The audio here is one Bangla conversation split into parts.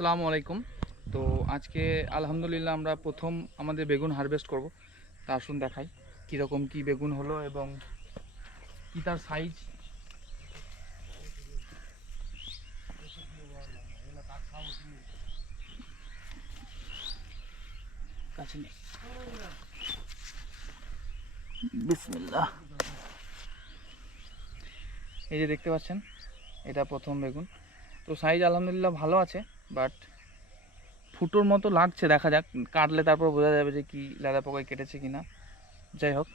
আসসালামু আলাইকুম। তো আজকে আলহামদুলিল্লাহ আমরা প্রথম আমাদের বেগুন হারভেস্ট করব। তা আসুন দেখাই কীরকম কি বেগুন হলো এবং কি তার সাইজ এই যে দেখতে পাচ্ছেন, এটা প্রথম বেগুন। তো সাইজ আলহামদুলিল্লাহ ভালো আছে। বাট ফুটোর মতো লাগছে, দেখা যাক। কাটলে তারপর বোঝা যাবে যে কি লেদা পোকায় কেটেছে কি না যাই হোক।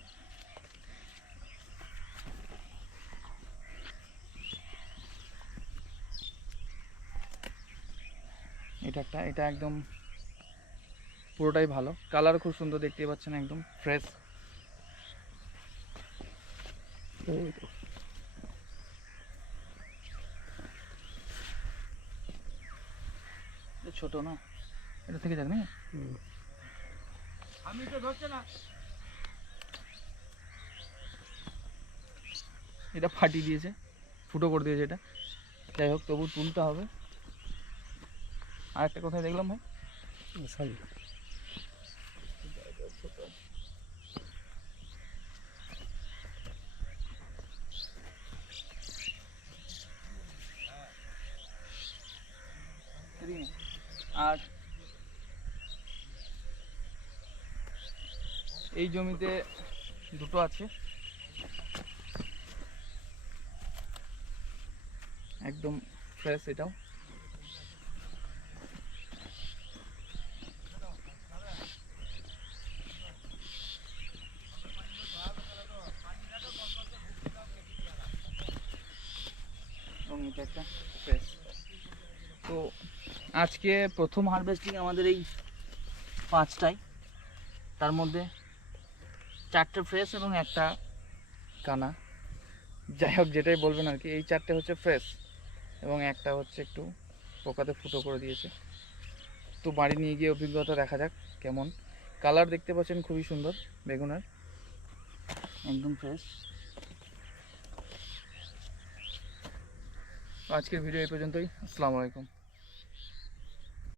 এটা একটা, এটা একদম পুরোটাই ভালো। কালার খুব সুন্দর দেখতে পাচ্ছেন একদম, ফ্রেশ। ছোট না? এটা থেকে যাক নাকি আমি তো ধরছে না। এটা ফাটিয়ে দিয়েছে ফুটো করে দিয়েছে এটা। যাই হোক তবু তুলতে হবে। আর একটা কোথায় দেখলাম ভাই? এদিকে নে। আর এই জমিতে দুটো আছে। একদম ফ্রেশ এটাও। এবং এটা একটা ফ্রেশ আজকে প্রথম হারভেস্টিং আমাদের এই পাঁচটাই তার মধ্যে চারটে ফ্রেশ এবং একটা কানা। যাই হোক, যেটাই বলবেন আর কি, এই চারটে হচ্ছে ফ্রেশ এবং একটা হচ্ছে একটু পোকাতে ফুটো করে দিয়েছে। তো বাড়ি নিয়ে গিয়ে অভিজ্ঞতা দেখা যাক কেমন। কালার দেখতে পাচ্ছেন খুবই সুন্দর, বেগুনের। একদম ফ্রেশ আজকের ভিডিও এই পর্যন্তই। আসসালামু আলাইকুম।